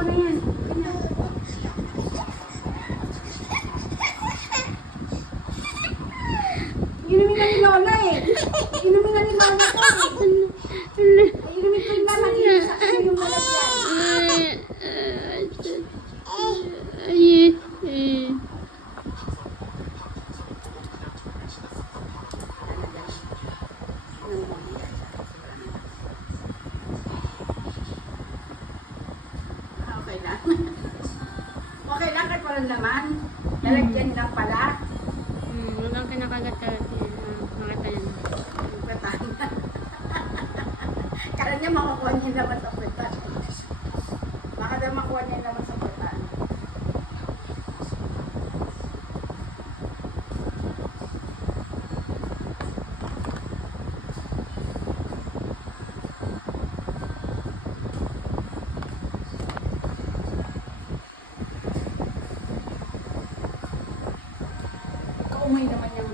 mo na yan. Inumin na ni Lola eh. Inumin na ni Lola to eh. Inumin ko na mag-iisa sa kanya yung malagyan. Okay lang. Okay lang kahit walang laman. Lalagyan lang pala. Walang kinakagat ka. Makita niya na. Pwetan. Kala niya makukuha niya yung laman sa pwetan. Baka daw makuha niya yung laman sa pwetan. Kaumay naman yung